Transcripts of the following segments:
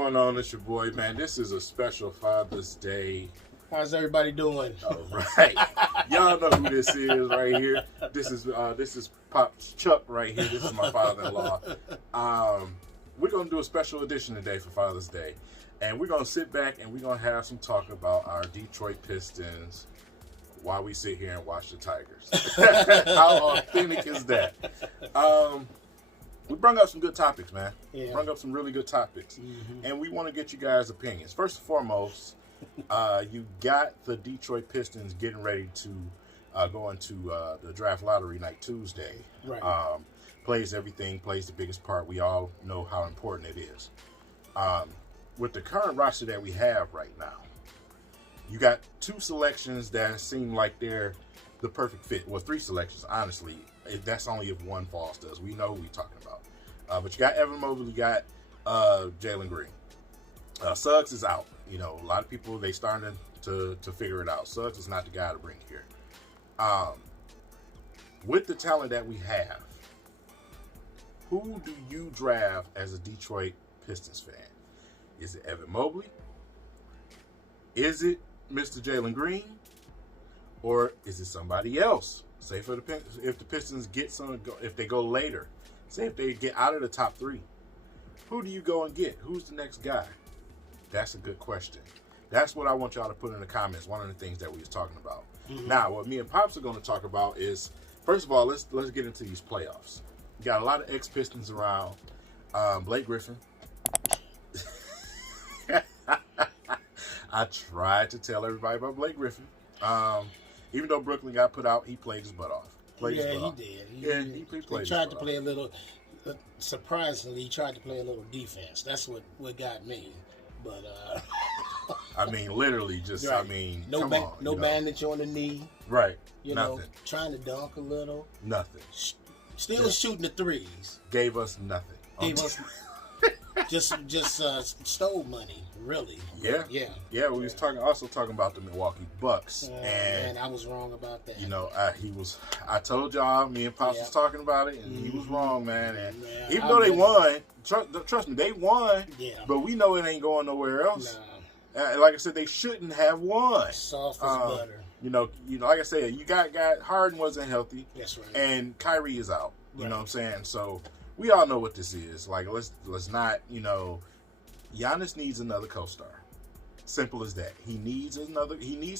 going on? It's your boy, man. This is a special Father's Day. How's everybody doing? All right. Y'all know who this is right here. This is Pop Chuck right here. This is my father-in-law. We're going to do a special edition today for Father's Day. And we're going to sit back and we're going to have some talk about our Detroit Pistons while we sit here and watch the Tigers. How authentic is that? We brought up some good topics, man. Yeah. Brought up some really good topics. Mm-hmm. And we want to get you guys' opinions. First and foremost, you got the Detroit Pistons getting ready to go into the draft lottery night Tuesday. Right. Plays everything, plays the biggest part. We all know how important it is. With the current roster that we have right now, you got two selections that seem like they're the perfect fit. Well, three selections, honestly. That's only if one falls to us. We know who we're talking about. But you got Evan Mobley, you got Jalen Green. Suggs is out. You know, a lot of people, they starting to figure it out. Suggs is not the guy to bring here. With the talent that we have, who do you draft as a Detroit Pistons fan? Is it Evan Mobley? Is it Mr. Jalen Green? Or is it somebody else? Say if the Pistons get if they go later, say if they get out of the top three, who do you go and get? Who's the next guy? That's a good question. That's what I want y'all to put in the comments. One of the things that we was talking about. Mm-hmm. Now, what me and Pops are going to talk about is, first of all, let's get into these playoffs. We got a lot of ex-Pistons around. Blake Griffin. I tried to tell everybody about Blake Griffin. Even though Brooklyn got put out, he played his butt off. He did. He played. He tried to play a little. Surprisingly, he tried to play a little defense. That's what got me. But I mean, literally, just right. I mean, no bandage on the knee. Right. Nothing. Trying to dunk a little. Nothing. Still shooting the threes. Gave us nothing. Just stole money, really. Yeah. We was also talking about the Milwaukee Bucks, and I was wrong about that. You know, I told y'all, me and Pops was talking about it, and he was wrong, man. And even though they won, trust me, they won. Yeah. But we know it ain't going nowhere else. Nah. Like I said, they shouldn't have won. Soft as butter. You know, like I said, you got Harden wasn't healthy. That's right. And Kyrie is out. You know what I'm saying? So we all know what this is. Like, let's not, Giannis needs another co-star. Simple as that. He needs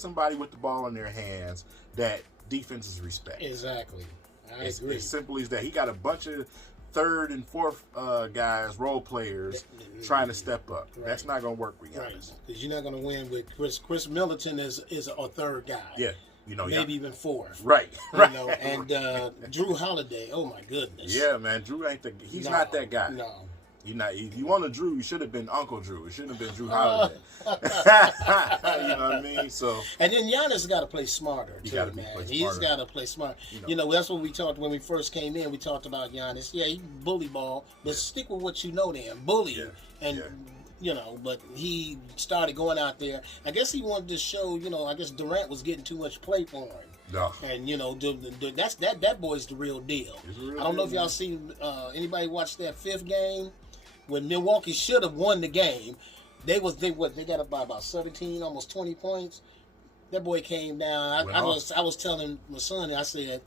somebody with the ball in their hands that defenses respect. Exactly. I agree. It's simple as that. He got a bunch of third and fourth guys, role players, trying to step up. Right. That's not going to work with Giannis. Right. Because you're not going to win with Chris Middleton is a third guy. Yeah. Maybe even fourth. Right. And Drew Holiday, oh my goodness. Yeah, man. Drew ain't he's not that guy. No. If you want a Drew, you should have been Uncle Drew. It shouldn't have been Drew Holiday. You know what I mean? So. And then Giannis got to play smarter too, man. He's got to play smart. That's what we talked when we first came in. We talked about Giannis. Yeah, he bully ball, but stick with what you know. Then bully and. But he started going out there. I guess he wanted to show, I guess Durant was getting too much play for him. No. And, that boy's the real deal. I don't know if y'all seen, anybody watched that fifth game? When Milwaukee should have won the game, they got up by about 17, almost 20 points. That boy came down. I was telling my son, I said,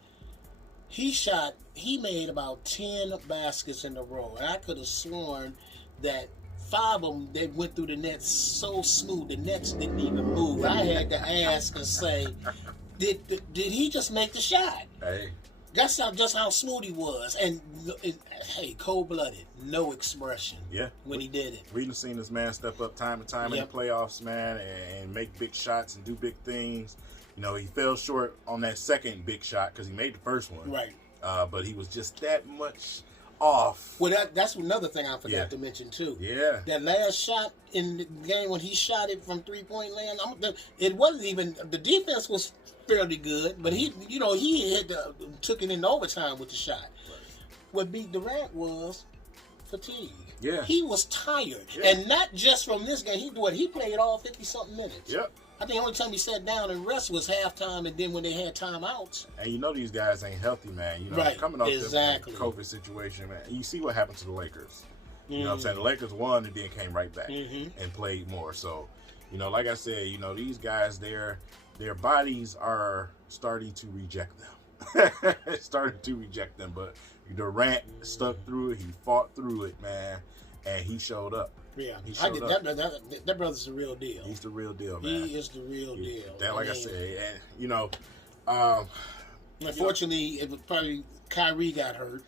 he made about 10 baskets in a row. And I could have sworn that 5 of them, they went through the net so smooth, the nets didn't even move. I had to ask and say, did he just make the shot? Hey. That's just how smooth he was. And, cold-blooded, no expression when he did it. We've seen this man step up time and time in the playoffs, man, and make big shots and do big things. He fell short on that second big shot because he made the first one. Right. But he was just that much off. Well, that's another thing I forgot to mention too. Yeah, that last shot in the game when he shot it from 3-point land, it wasn't even the defense was fairly good, but he took it in overtime with the shot. Right. What beat Durant was fatigue. Yeah, he was tired, and not just from this game. He played all 50-something minutes. Yep. I think the only time he sat down and rest was halftime, and then when they had timeouts. And these guys ain't healthy, man. Coming off the COVID situation, man. You see what happened to the Lakers. You know what I'm saying? The Lakers won and then came right back and played more. So, you know, like I said, you know, these guys, their bodies are starting to reject them. But Durant stuck through it. He fought through it, man, and he showed up. Yeah, that brother's the real deal. He's the real deal, man. He is the real deal. That, like I said, and you know, unfortunately, it was probably Kyrie got hurt,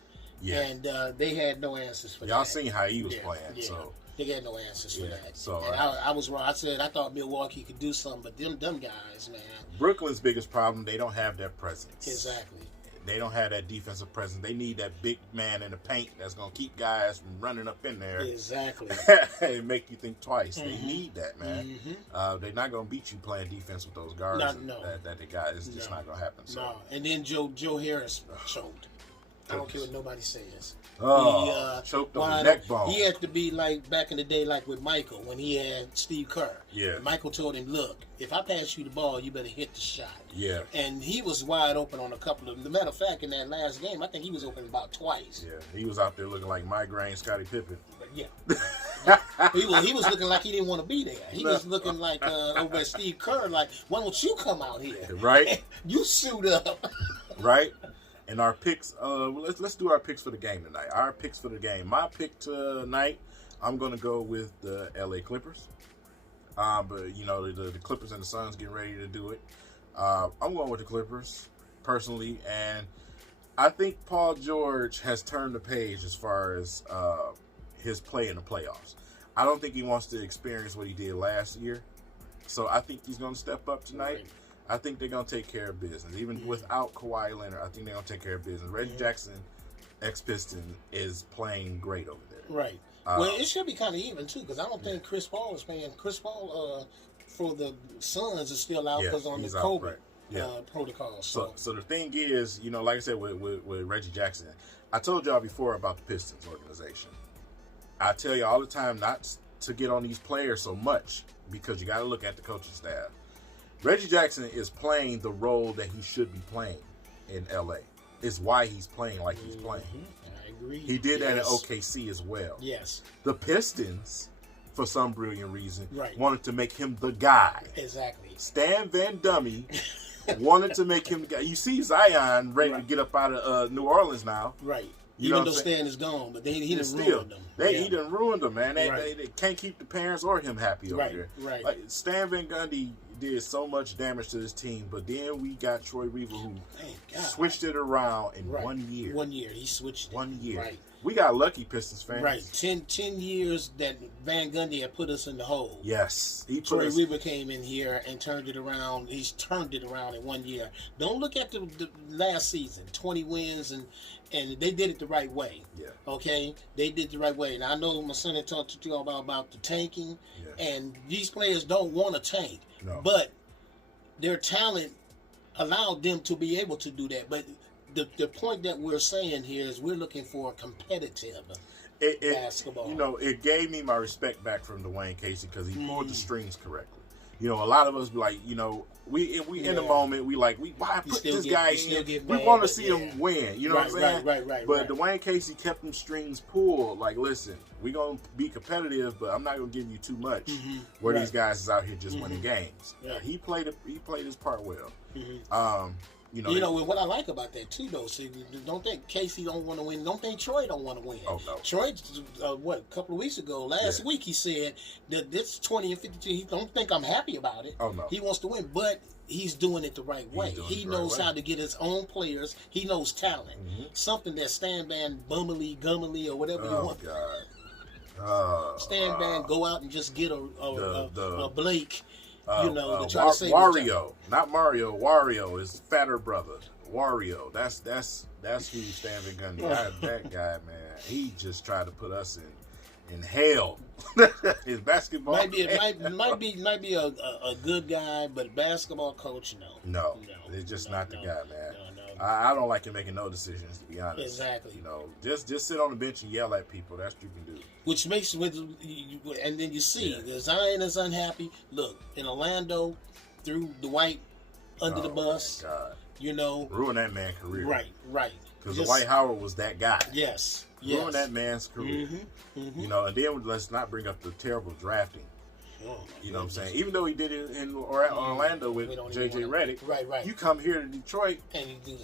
and they had no answers for that. Y'all seen how he was playing, so they had no answers for that. So and I was wrong. I said I thought Milwaukee could do something, but them guys, man. Brooklyn's biggest problem, they don't have that presence. Exactly. They don't have that defensive presence. They need that big man in the paint that's going to keep guys from running up in there. Exactly. And make you think twice. They need that, man. They're not going to beat you playing defense with those guards that they got. It's just not going to happen. So. No. And then Joe Harris choked. I don't care what nobody says. Choked on the neck bone. He had to be like back in the day, like with Michael when he had Steve Kerr. Yeah. Michael told him, "Look, if I pass you the ball, you better hit the shot." Yeah. And he was wide open on a couple of. As a matter of fact, in that last game, I think he was open about twice. Yeah. He was out there looking like migraine Scottie Pippen. But yeah. he was looking like he didn't want to be there. He was looking like over at Steve Kerr, like, "Why don't you come out here? Right? You suit up." Right. And our picks, let's do our picks for the game tonight. Our picks for the game. My pick tonight, I'm going to go with the LA Clippers. But, you know, the Clippers and the Suns getting ready to do it. I'm going with the Clippers, personally. And I think Paul George has turned the page as far as his play in the playoffs. I don't think he wants to experience what he did last year. So I think he's going to step up tonight. Right. I think they're going to take care of business. Even without Kawhi Leonard, I think they're going to take care of business. Reggie Jackson, ex-Piston, is playing great over there. Right. Well, it should be kind of even, too, because I don't think Chris Paul is playing. Chris Paul, for the Suns, is still out because on the COVID protocol. So the thing is, you know, like I said with Reggie Jackson, I told y'all before about the Pistons organization. I tell you all the time not to get on these players so much because you got to look at the coaching staff. Reggie Jackson is playing the role that he should be playing in LA. It's why he's playing like he's playing. I agree. He did that in OKC as well. Yes. The Pistons, for some brilliant reason, wanted to make him the guy. Exactly. Stan Van Gundy wanted to make him the guy. You see Zion ready to get up out of New Orleans now. Right. Even though Stan is gone, but he done ruined them. He done ruined them, man. They can't keep the parents or him happy over there. Right. Like Stan Van Gundy did so much damage to this team, but then we got Troy Weaver who switched it around in 1 year. 1 year. He switched it. 1 year. Right. We got lucky, Pistons fans. Right. 10 years that Van Gundy had put us in the hole. Yes. Troy Weaver came in here and turned it around. He's turned it around in 1 year. Don't look at the last season, 20 wins, and they did it the right way. Yeah. Okay? They did it the right way. And I know my son had talked to you about the tanking, and these players don't want to tank. No. But their talent allowed them to be able to do that. But the point that we're saying here is we're looking for competitive basketball. You know, it gave me my respect back from Dwayne Casey because he pulled the strings correctly. You know, a lot of us be like, you know, we in the moment, why put this guy in? We want to see him win. You know what I'm saying? Right. But Dwayne Casey kept them strings pulled. Like, listen, we're going to be competitive, but I'm not going to give you too much where these guys is out here just winning games. He played his part well. You know, what I like about that too, though, see, don't think Casey don't want to win. Don't think Troy don't want to win. Oh no, Troy, a couple of weeks ago, last week, he said that this 20 and 52. He don't think I'm happy about it. Oh no, he wants to win, but he's doing it the right way. He knows how to get his own players. He knows talent. Something that Stan Van Gummely or whatever you want. God. Stan Van go out and just get a Blake. To try to save Wario, not Mario. Wario is fatter brother. Wario, that's who Stan Van Gundy. That guy, man, he just tried to put us in hell. His basketball might be a good guy, but basketball coach, no, it's just not the guy, man. I don't like him making no decisions, to be honest. Exactly. You know, just sit on the bench and yell at people. That's what you can do. Which makes and then you see Zion is unhappy. Look, in Orlando, threw Dwight under the bus. God. You know, ruin that man's career. Right. Because Dwight Howard was that guy. Yes. Ruined that man's career. You know, and then let's not bring up the terrible drafting. You know what I'm saying? Even though he did it in Orlando with J.J. Redick, right. You come here to Detroit and you do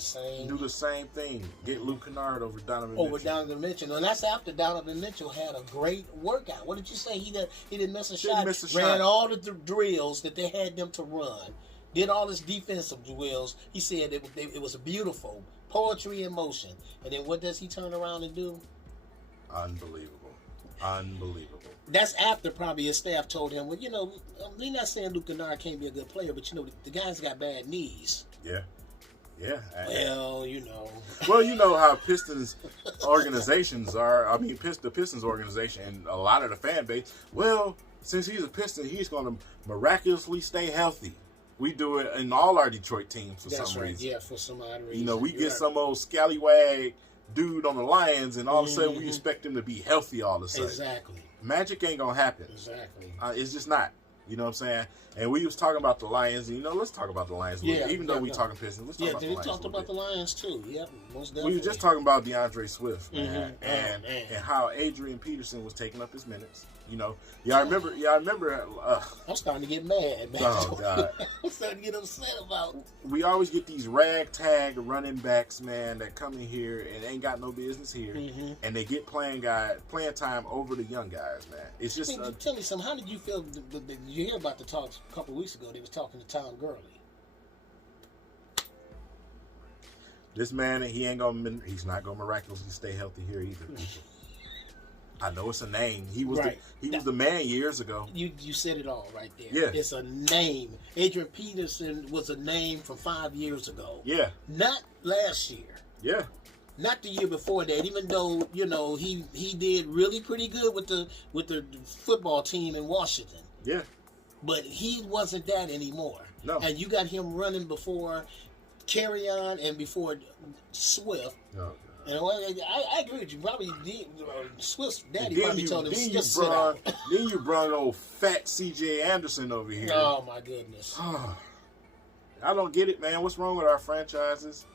the same thing. Get Luke Kennard over Donovan Mitchell. And that's after Donovan Mitchell had a great workout. What did you say? He didn't miss a shot. Ran all the drills that they had them to run. Did all his defensive drills. He said it was a beautiful poetry in motion. And then what does he turn around and do? Unbelievable. That's after probably his staff told him, well, you know, we're not saying Luke Kennard can't be a good player, but, you know, the guy's got bad knees. Yeah. Well, you know. Well, you know how Pistons organizations are. I mean, the Pistons organization and a lot of the fan base, well, since he's a Piston, he's going to miraculously stay healthy. We do it in all our Detroit teams for some reason. Yeah, for some odd reason. You know, we get some old scallywag dude on the Lions, and all of a sudden we expect him to be healthy all of a sudden. Exactly. Magic ain't gonna happen. Exactly. It's just not. You know what I'm saying? And we was talking about the Lions, and, you know, let's talk about the Lions. Yeah, even though we talking Pistons, let's talk about the Lions. Yeah, we talked about the Lions too. Yep, most definitely. We were just talking about DeAndre Swift, man, and how Adrian Peterson was taking up his minutes. You know, y'all remember. I'm starting to get mad, man. Oh God, I'm starting to get upset about. We always get these ragtag running backs, man, that come in here and ain't got no business here, and they get playing time over the young guys, man. It's just. Tell me something. How did you feel? Did you hear about the talks a couple of weeks ago? They was talking to Tom Gurley. This man, he's not gonna miraculously stay healthy here either. I know it's a name. He was the man years ago. You said it all right there. Yeah. It's a name. Adrian Peterson was a name from 5 years ago. Yeah. Not last year. Yeah. Not the year before that, even though, you know, he did really pretty good with the football team in Washington. Yeah. But he wasn't that anymore. No. And you got him running before Carry-On and before Swift. No. And I agree with you. Probably Swift's daddy probably told him just sit out. Then you brought old fat C.J. Anderson over here. Oh my goodness! I don't get it, man. What's wrong with our franchises?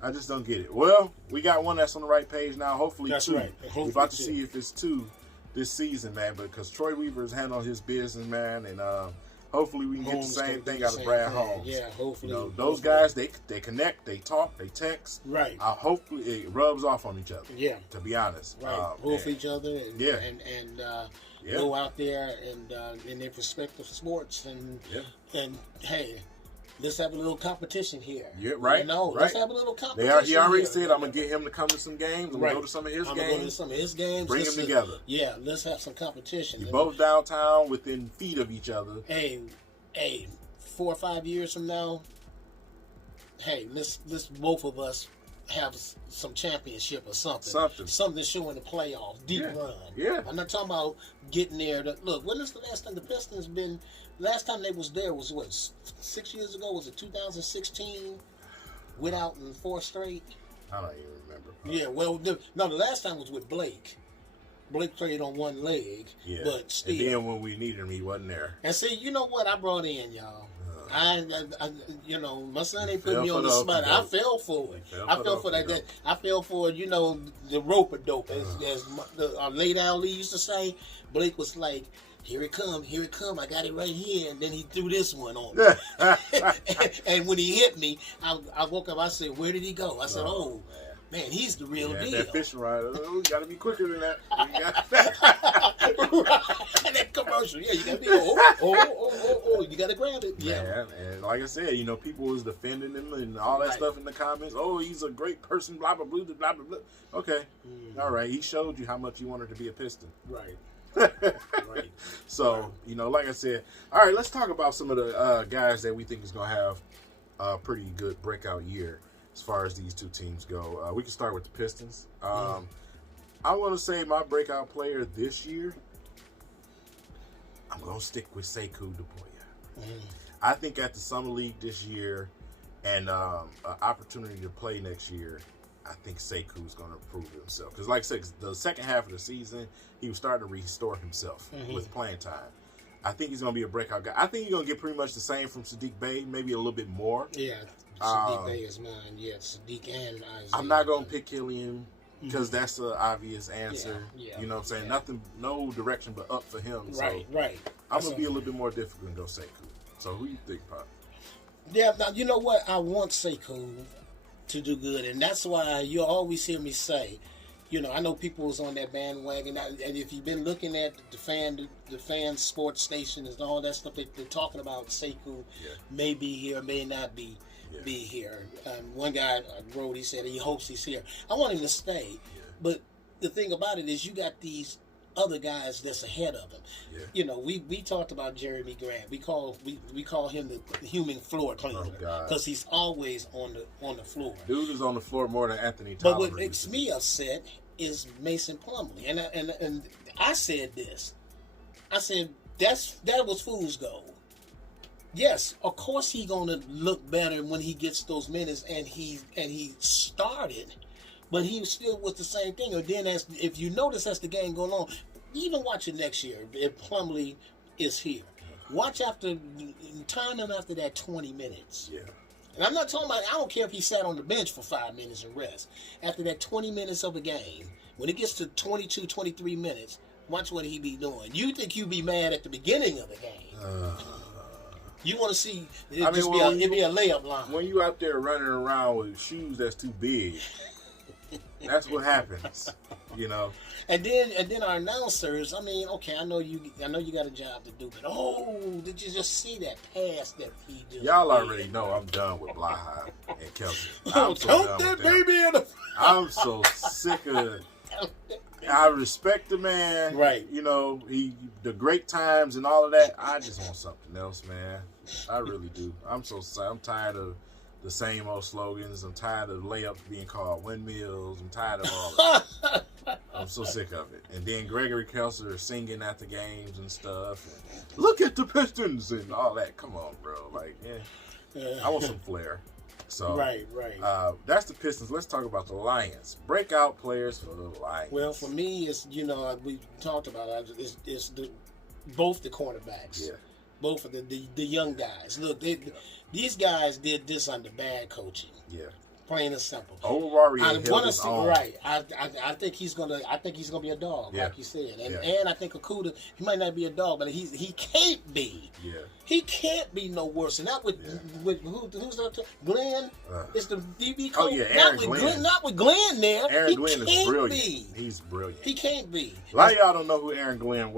I just don't get it. Well, we got one that's on the right page now. Hopefully, that's 2. Right. We're about to see if it's 2 this season, man. Because Troy Weaver's handling his business, man, and hopefully we can get the same thing out of Brad Holmes. Yeah, hopefully. You know, those guys, they connect, they talk, they text. Right. Hopefully it rubs off on each other. Yeah. To be honest. Right. Both each other and go out there and in their respective sports and hey, let's have a little competition here. Yeah, right. You know, right. Let's have a little competition. He already said, I'm going to get him to come to some games. I'm going to go to some of his games. Go to some of his games. Bring them together. Yeah, let's have some competition. You're both downtown within feet of each other. Hey, 4 or 5 years from now, hey, let's both of us have some championship or something. Something to show in the playoffs, deep run. Yeah. I'm not talking about getting there. Look, when is the last time the Pistons been? Last time they was there was what, 6 years ago? Was it 2016? Without in 4 straight. I don't even remember. Yeah, well, the last time was with Blake. Blake played on one leg, but still. And then when we needed him, he wasn't there. And see, you know what I brought in, y'all? I you know, my son ain't put me on the spot. I fell for it. I fell for that. I fell for, you know, the rope-a-dope, as late Ali used to say. Blake was like, here it come, I got it right here. And then he threw this one on me. and when he hit me, I woke up, I said, where did he go? I said, man, he's the real deal. That fishing rod, you got to be quicker than that. That commercial, you got to be, you got to grab it. Yeah, man, and like I said, you know, people was defending him and all that stuff in the comments. Oh, he's a great person, blah, blah, blah, blah, blah, blah. Okay, all right, he showed you how much you wanted to be a Piston. Right. Right. So, you know, like I said, all right, let's talk about some of the guys that we think is going to have a pretty good breakout year as far as these two teams go. We can start with the Pistons. I want to say my breakout player this year, I'm going to stick with Sekou Doumbouya. I think at the Summer League this year and an opportunity to play next year, I think Sekou's going to prove himself. Because like I said, the second half of the season, he was starting to restore himself with playing time. I think he's going to be a breakout guy. I think he's going to get pretty much the same from Sadiq Bey, maybe a little bit more. Yeah. Sadiq Bey is mine. Yeah, Sadiq and Isaiah. I'm not gonna pick Killian because that's an obvious answer. Yeah, you know what I'm saying? Nothing, no direction but up for him. Right, so right. I'm gonna be a little bit more difficult and go Sekou. So who you think, Pop? Yeah, now you know what? I want Sekou to do good, and that's why you'll always hear me say, you know, I know people was on that bandwagon, and if you've been looking at the fan sports station and all that stuff, they're talking about Sekou may be here, may not be here. One guy wrote, he said he hopes he's here. I want him to stay, but the thing about it is you got these other guys that's ahead of him. You know, we talked about Jeremy Grant. We call him the human floor cleaner because he's always on the floor. Dude is on the floor more than Anthony Tolliver. But what makes me upset is Mason Plumlee, and I said this. I said that was fool's gold. Yes, of course he's gonna look better when he gets those minutes, and he started. But he still was the same thing. And then, if you notice as the game goes on, even watch it next year, if Plumlee is here, watch time him after that 20 minutes. Yeah. And I'm not talking about, I don't care if he sat on the bench for 5 minutes and rest. After that 20 minutes of a game, when it gets to 22, 23 minutes, watch what he be doing. You think you'd be mad at the beginning of the game. You want to see it be a layup line. When you out there running around with shoes that's too big, that's what happens, you know. And then our announcers. I mean, okay, I know you got a job to do, but did you just see that pass that he did? Y'all already know I'm done with Blaha and Kelsey. I'm so sick of it. I respect the man, right? You know, the great times and all of that. I just want something else, man. I really do. I'm tired of the same old slogans. I'm tired of layups being called windmills. I'm tired of all of that. I'm so sick of it. And then Gregory Kelser singing at the games and stuff. And, look at the Pistons and all that. Come on, bro. Like, I want some flair. So right. That's the Pistons. Let's talk about the Lions. Breakout players for the Lions. Well, for me, it's we talked about it. It's both the cornerbacks. Yeah. Both of the young guys. Look, these guys did this under bad coaching. Yeah. Plain and simple. Right. I think he's gonna be a dog, like you said. And I think Okudah, he might not be a dog, but he can't be. Yeah. He can't be no worse. And not with who's up to Glenn? It's the DB coach. Oh yeah, Aaron Glenn. Not with Glenn there. Aaron Glenn is brilliant. He's brilliant. He can't be. A lot of y'all don't know who Aaron Glenn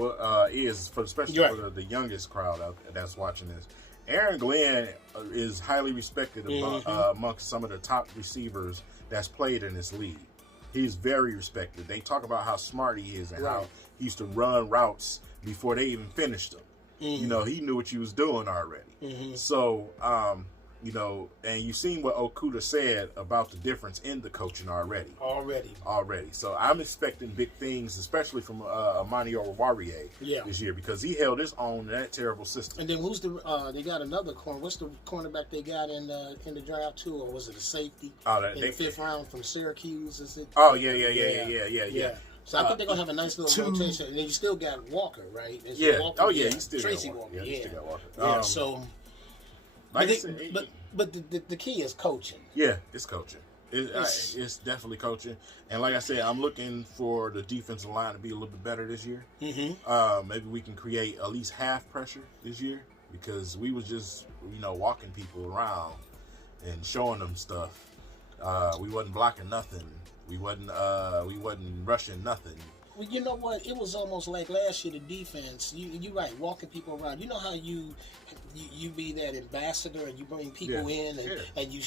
is, especially for the youngest crowd out there that's watching this. Aaron Glenn is highly respected amongst some of the top receivers that's played in this league. He's very respected. They talk about how smart he is and how he used to run routes before they even finished them. You know, he knew what he was doing already. So, you know, and you've seen what Okudah said about the difference in the coaching already. So I'm expecting big things, especially from Amani Oruwariye this year, because he held his own in that terrible system. And then who's they got another corner. What's the cornerback they got in the draft too, or was it a safety in the 5th round from Syracuse? Is it? Oh yeah. So I think they're gonna have a nice little rotation. And then you still got Walker, right? Walker, you still Tracy got Walker. Walker. Yeah, you still got Walker. Yeah. So. But the key is coaching. Yeah, it's coaching. It's definitely coaching. And like I said, I'm looking for the defensive line to be a little bit better this year. Maybe we can create at least half pressure this year, because we was just, walking people around and showing them stuff. We wasn't blocking nothing. We wasn't rushing nothing. Well, you know what? It was almost like last year, the defense. You're right, walking people around. You know how you be that ambassador and you bring people in and you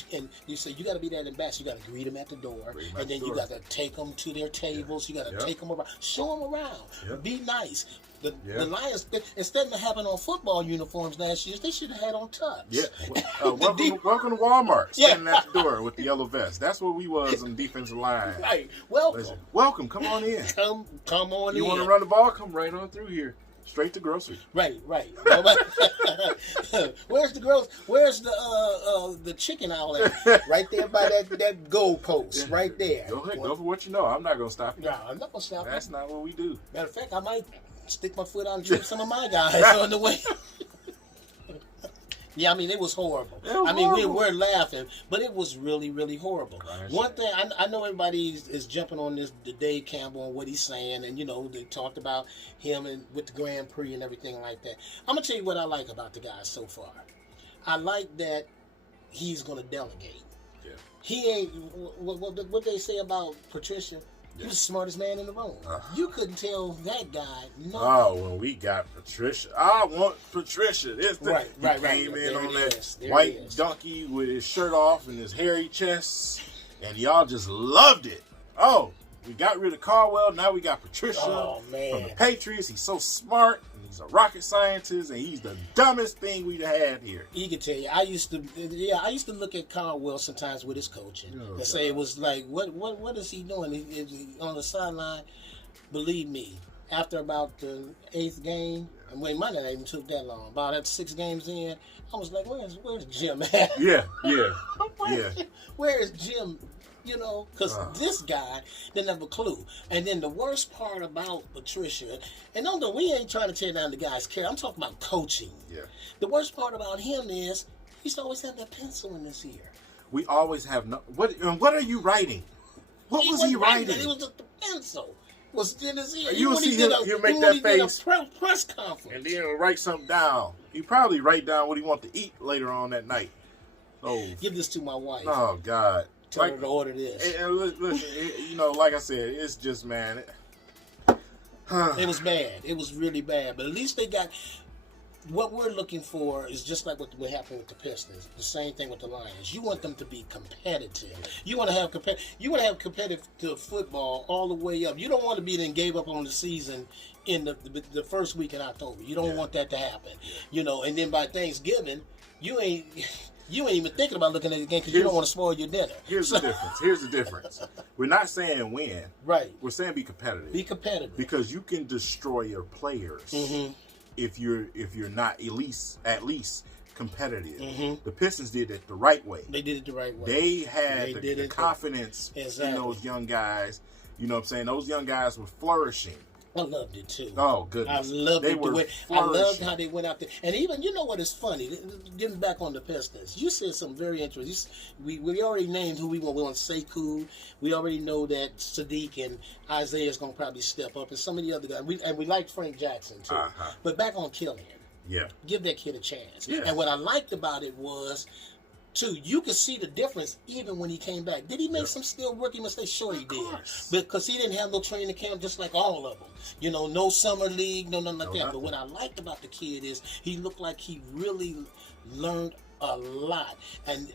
say you got to be that ambassador. You got to greet them at the door, and then you got to take them to their tables. You got to take them around, show them around, be nice. The Lions, instead of having on football uniforms last year, they should have had on tux. Yeah, welcome to Walmart. Standing at the door with the yellow vest. That's what we was on defensive line. Right, welcome. Welcome. Come on in. Come on in. You want to run the ball? Come right on through here. Straight to grocery. Right. Where's the grocery? Where's the chicken outlet? Right there by that goal post. Right there. Go ahead. Go for what you know. I'm not gonna stop you. No, I'm not gonna stop you. That's not what we do. Matter of fact, I might stick my foot out and trip some of my guys on the way. Yeah, I mean, it was horrible. I mean, we're laughing, but it was really, really horrible. One thing, I know everybody is jumping on this, the Dave Campbell and what he's saying, and, they talked about him and with the Grand Prix and everything like that. I'm going to tell you what I like about the guy so far. I like that he's going to delegate. Yeah. He ain't, what they say about Patricia, he was the smartest man in the room. You couldn't tell that guy nothing. Oh, when we got Patricia. I want Patricia. He came in on that white donkey with his shirt off and his hairy chest, and y'all just loved it. Oh, we got rid of Caldwell. Now we got Patricia from the Patriots. He's so smart. He's a rocket scientist, and he's the dumbest thing we've had here. He can tell you. I used to look at Caldwell sometimes with his coaching and say it was like, what is he doing? He on the sideline. Believe me, after about the 8th game, and it might not even took that long. About at 6 games in, I was like, where's Jim at? Yeah. Where is Jim? Because this guy didn't have a clue. And then the worst part about Patricia, and we ain't trying to tear down the guy's character. I'm talking about coaching. Yeah. The worst part about him is he used to always have that pencil in his ear. We always have What are you writing? What was he writing? It was just the pencil was in his ear. You see him. He'll make that face. Press conference. And then he'll write something down. He probably write down what he want to eat later on that night. Oh, give this to my wife. Oh God. Tell her to order this. And listen, like I said, it's just, man. It was bad. It was really bad. But at least they got what we're looking for is just like what happened with the Pistons. The same thing with the Lions. You want them to be competitive. You want to have competitive football all the way up. You don't want to be then gave up on the season in the first week in October. You don't want that to happen. And then by Thanksgiving, you ain't even thinking about looking at the game because you don't want to spoil your dinner. Here's the difference. We're not saying win. Right. We're saying be competitive. Be competitive. Because you can destroy your players if you're not at least competitive. The Pistons did it the right way. They did it the right way. They had the confidence in those young guys. You know what I'm saying? Those young guys were flourishing. I loved it too. Oh goodness, I loved it. I loved how they went out there, and even what is funny. Getting back on the Pistons, you said something very interesting. We already named who we want. We want Sekou. We already know that Sadiq and Isaiah is going to probably step up, and some of the other guys. We liked Frank Jackson too. But back on Killian, give that kid a chance. Yeah. And what I liked about it was, too, you could see the difference even when he came back. Did he make some still rookie mistakes? Sure he did. Because he didn't have no training camp just like all of them. No summer league, no nothing like that. But what I liked about the kid is he looked like he really learned a lot. And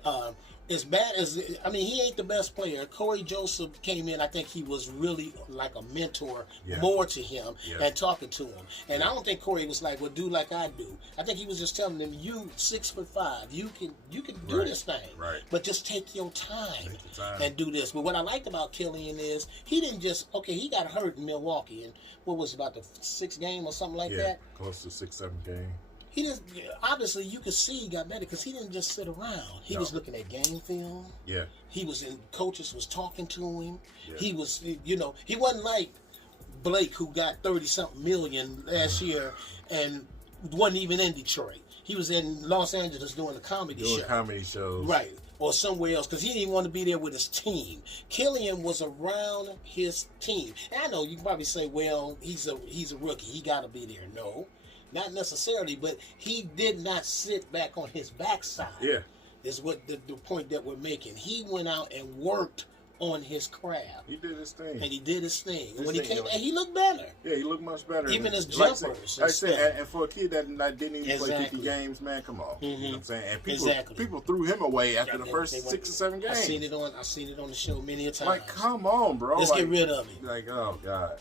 as bad as, he ain't the best player. Corey Joseph came in, I think he was really like a mentor more to him and talking to him. And I don't think Corey was like, well, do like I do. I think he was just telling him, you 6'5", you can do this thing. Right. But just take your time and do this. But what I liked about Killian is he didn't just, he got hurt in Milwaukee. And what was it, about the 6th game or something like that? Close to 6, 7 game. He just, obviously, you could see he got better because he didn't just sit around. He was looking at game film. Yeah. He was in, coaches was talking to him. Yeah. He was, he wasn't like Blake, who got 30-something million last year and wasn't even in Detroit. He was in Los Angeles doing a comedy show. Doing comedy shows. Right. Or somewhere else, because he didn't want to be there with his team. Killian was around his team. And I know you can probably say, well, he's a rookie. He got to be there. No. Not necessarily, but he did not sit back on his backside. Yeah. Is what the point that we're making. He went out and worked on his craft. He did his thing. And he did his thing. When he came, and he looked better. Yeah, he looked much better. Even his jumpers. Like I said, and for a kid that didn't even play 50 games, man, come on. You know what I'm saying? And people threw him away after the first 6 or 7 games. I've seen it on the show many a times. Like, come on, bro. Let's get rid of him. Like, oh God.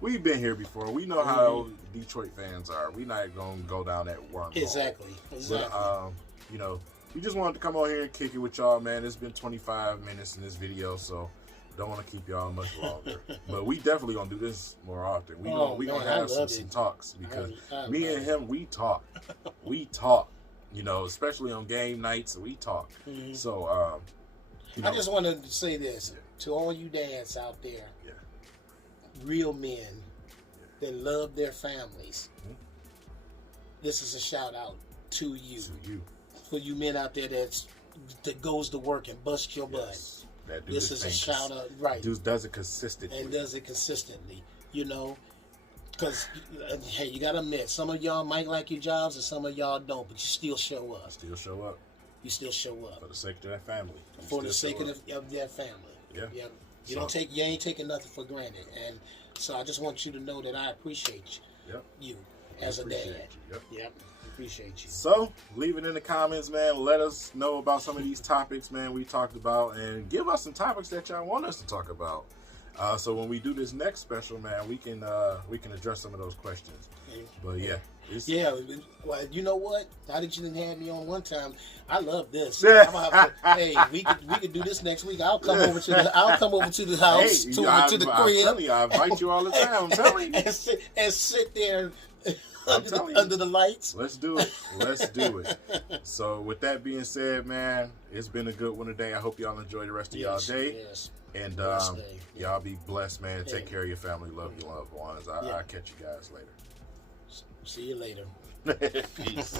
We've been here before. We know how Detroit fans are. We're not gonna go down that wormhole. Exactly. But we just wanted to come on here and kick it with y'all, man. It's been 25 minutes in this video, so don't want to keep y'all much longer. But we definitely gonna do this more often. We gonna have some talks because me and him, we talk. We talk. Especially on game nights, we talk. So I just want to say this to all you dads out there. Real men that love their families. This is a shout out to you. To you. For you men out there that goes to work and bust your butt. That This is a shout out, right? Dude does it consistently. And does it consistently, you know. Because, hey, you got to admit, some of y'all might like your jobs and some of y'all don't, but you still show up. Still show up. You still show up. For the sake of that family. For the sake of that family. Yeah. You ain't taking nothing for granted. And so I just want you to know that I appreciate you as a dad. Yep. Appreciate you. So, leave it in the comments, man. Let us know about some of these topics, man, we talked about, and give us some topics that y'all want us to talk about. So when we do this next special, man, we can address some of those questions. But well, you know what? How did you have me on one time? I love this. Hey, we could do this next week. I'll come over to the house, to the crib. I'm telling you, I invite you all the time. I'm telling you, and sit there under the lights. Let's do it. So with that being said, man, it's been a good one today. I hope y'all enjoy the rest of y'all day. Yes. And y'all be blessed, man. Take care of your family. Love your loved ones. I'll catch you guys later. See you later. Peace.